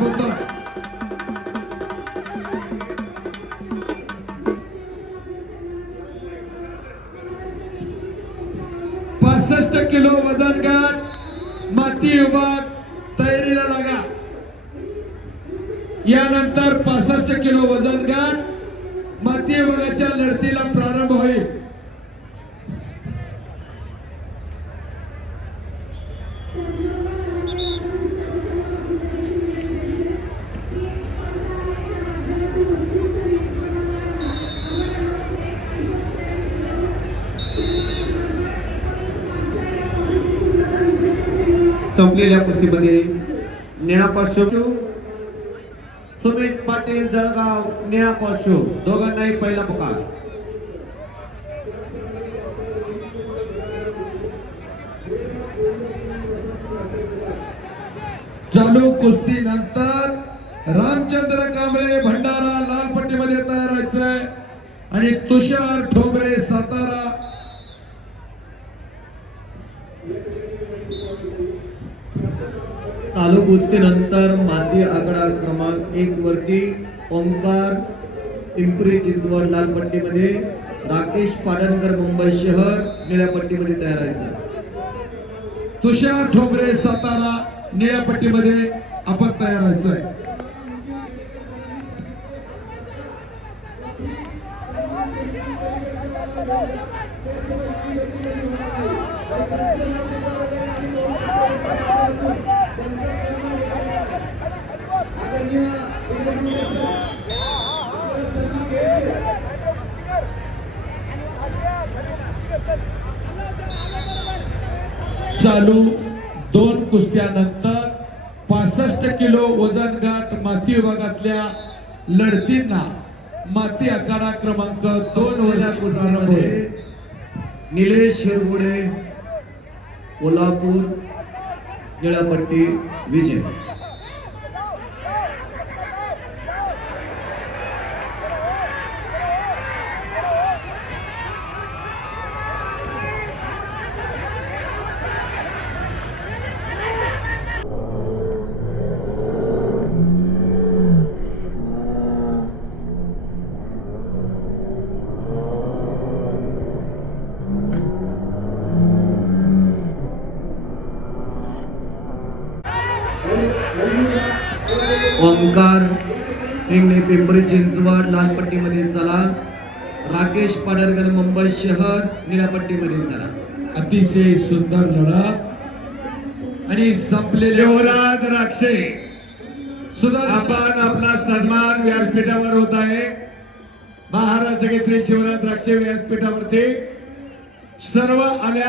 बोलतो 65 किलो वजन गट माती विभाग तयारीला लागा। यानंतर 65 किलो वजन गट माती विभागाच्या लढतीला प्रारंभ होईल। संपलेल्या कुस्तीमध्ये निळा कॉस्ट्यूम सुमित पाटील जळगाव निळा कॉस्ट्यूम दोघांनाही पहिला पुकार। चालू कुस्ती नंतर रामचंद्र कांबळे भंडारा लाल पट्टीमध्ये तयार व्हायचंय आणि तुषार ठोंबरे सातारा चालू कुस्तीनंतर माती आकडा क्रमांक 1 वरती ओंकार पिंपरी चिंचवड लाल पट्टीमध्ये, राकेश पाडणकर मुंबई शहर निळ्या पट्टीमध्ये तयार आहे। तुषार ठोंबरे सातारा निळ्या पट्टीमध्ये आपण तयार व्हायचंय। चालू 2 कुस्त्यानंतर 65 किलो वजन गट माती विभागातल्या लढतींना माती आखाडा क्रमांक 2 वरल्या कुस्तीमध्ये निलेश शिरगुडे कोल्हापूर निळा पट्टी विजय। ओंकार हिंगणे पिंपरी चिंचवड लाल पट्टीमध्ये चला, राकेश पाडरकर मुंबई शहर निळ्या पट्टीमध्ये चला। अतिशय सुंदर लढत आणि संपलेले शिवराज राक्षे सुंदर आपण आपला सन्मान व्यासपीठावर होत आहे। महाराष्ट्र केसरी शिवराज राक्षे व्यासपीठावरती सर्व आल्या